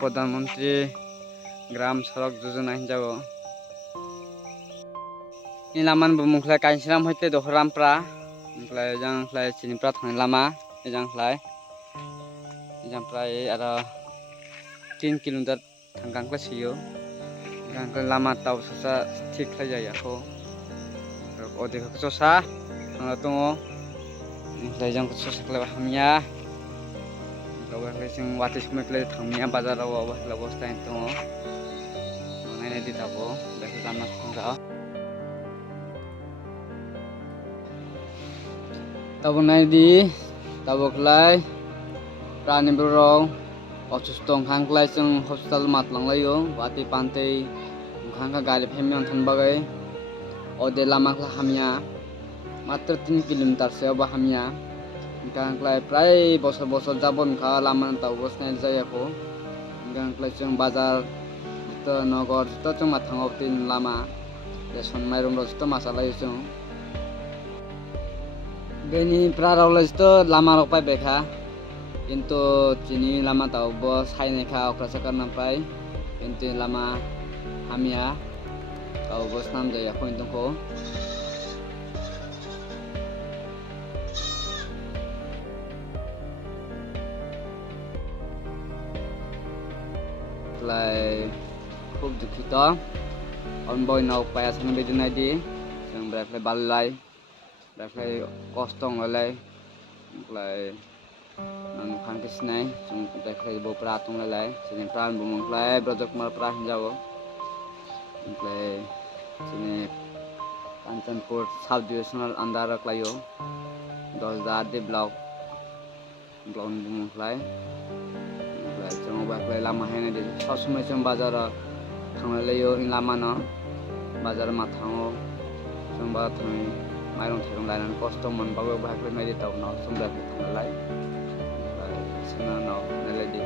प्रधानमंत्री ग्राम सड़क योजना हिंजाgo ini laman bumungklai kainsiram hoite dohrampra mungklai jang klai sinipra thang lama jang klai ada 3 kilometer thangkang klai siyo jang klai lama tau sasa thik klai jaya ko ode ko sosa tongo klai jang ko sosa klai hamya klai klai sing watis me klai thangnya bazar rawa klai bosta tongo nai di tabo dak lama thangga tabo nai di tabo klai prani borok অসুস্থ খাংক্লাই जों hospital matlanglaiyo wati pantei khangka gari phemion thanbagai ode lamakla hamya matra 3 kilometer se oba hamya khangklai prai bosor bosor jabon kha laman tau bosnai jayako khangklai जों bazar to nogor to जों mathango tin lama ration mairum ro to masalai जों beni prarolai to lama rok pai bekha কিন্তু চিনি লামা তাও বস হাইনেখা অক্রাসাকার নামপাই কিন্তু লামা হামিয়া তাও বস নাম যায় এখন তো খুব দুঃখিত অনবয় নাও পায়া সামনে বেদিনাই দি जों ব্রাফলাই বাল্লাই ব্রাফলাই কষ্ট ngলাই khang kisnai chung deklai bo pra tung lai sini pran bo mongklai brojok mar pra hinjago mongklai sini kanchanpur sub divisional andar klayo 10,000 de block bo mongklai chung ba klai lama haina de sosmai chung bazar thanglai layo in lama no bazar ma thango chung ba thang mairong thairong lainan kosto mon bago ba klai mai de taw no chung ba thanglai no naladi